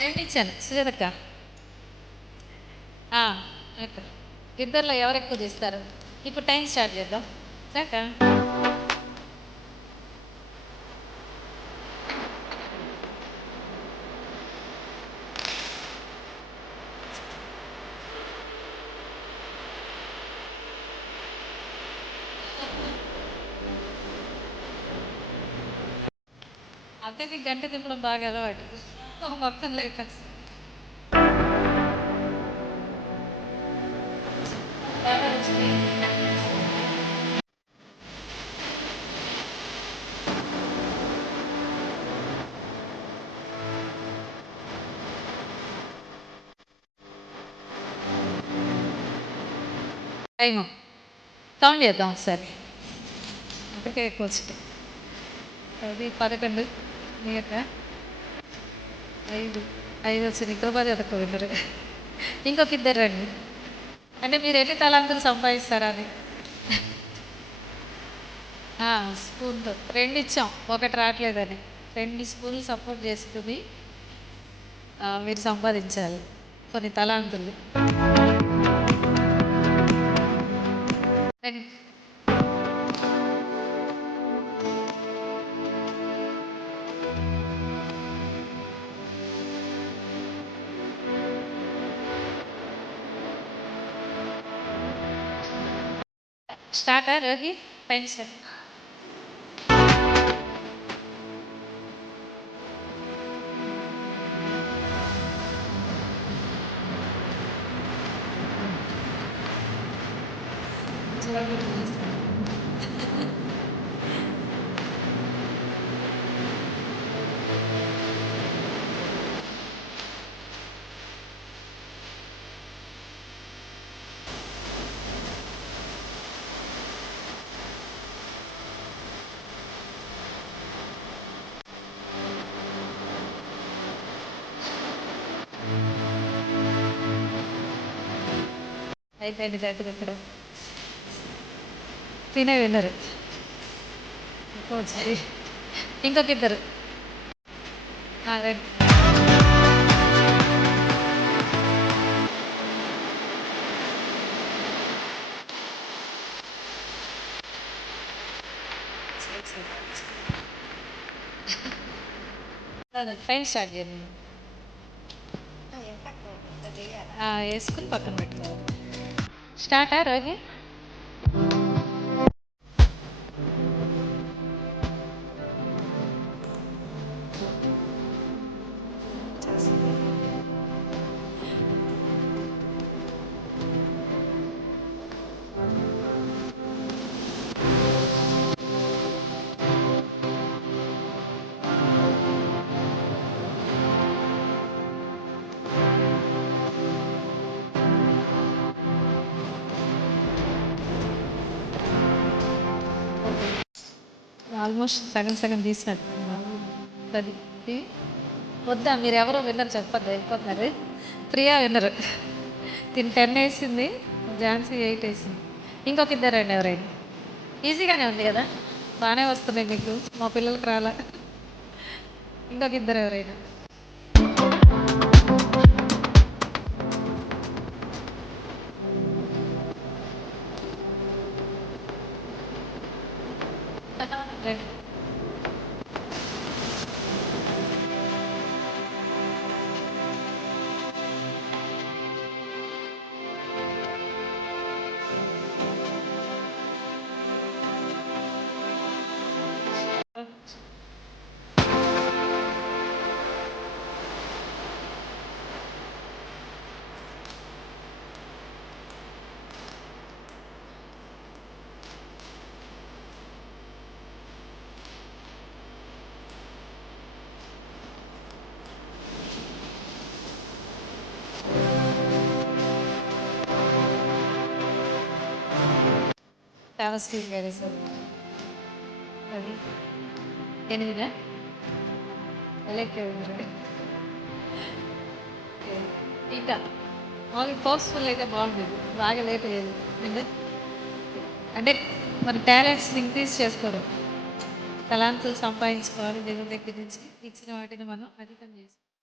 నేను ఇచ్చాను సుజాతక్క. ఆ, అక్క. ఇద్దరిలో ఎవరు ఎక్కువ తీస్తారు? ఇప్పుడు టైం స్టార్ట్ చేద్దాం. అక్క అంతే, నీకు గంట తిప్పడం బాగా అలవాటు మొత్తం లేక. బాగా వచ్చింది. టైము కౌంట్ చేద్దాం ఒకసారి. అందుకే ఎక్కువ వచ్చింది. అది 11 నీయక్క 5 5 వచ్చింది. ఇంకో 10 అదొక విన్నరు. ఇంకొక ఇద్దరు రండి. అంటే మీరు ఎన్ని తలాంతులు సంపాదిస్తారా అని. స్పూన్తో 2 ఇచ్చాం, ఒకటి రావట్లేదని. 2 స్పూన్లు సపోర్ట్ చేస్తుంది. మీరు సంపాదించాలి కొన్ని తలాంతులు. రండి. స్టార్టా రోహిత్? పెన్షన్ అయిపోయింది. దగ్గర ఇక్కడ తినే విన్నరు. సరే, ఇంకొక ఇద్దరు రండి. టైం స్టార్ట్ చేయండి. వేసుకుని పక్కన పెట్టుకోవాలి. స్టార్టా రోహిత్? ఆల్మోస్ట్ సగం సగం తీసినట్టు. అది వద్దా, మీరు ఎవరో విన్నర్ చెప్పద్దు, అయిపోతున్నారు. ప్రియా విన్నరు. తిని 10 వేసింది, ఝాన్సీ 8 వేసింది. ఇంకొక ఇద్దరు రండి ఎవరైనా. ఈజీగానే ఉంది కదా, బాగానే వస్తున్నాయి మీకు, మా పిల్లలకి రాలా. ఇంకొక ఇద్దరు ఎవరైనా. రండి. చాలా స్పీడ్ వేసారు. అది 8 ఎలక్ట్రిక్. ఇంకా మామూలుగా ఫోర్స్ఫుల్ అయితే బాగుండేది, బాగా లేట్ అయ్యేది. అంటే మన టాలెంట్స్ ఇంక్రీజ్ చేసుకోవడం, తలాంతులు సంపాదించుకోవాలి దేవుడి దగ్గర నుంచి, ఇచ్చిన వాటిని మనం అధికం చేసుకోవాలి.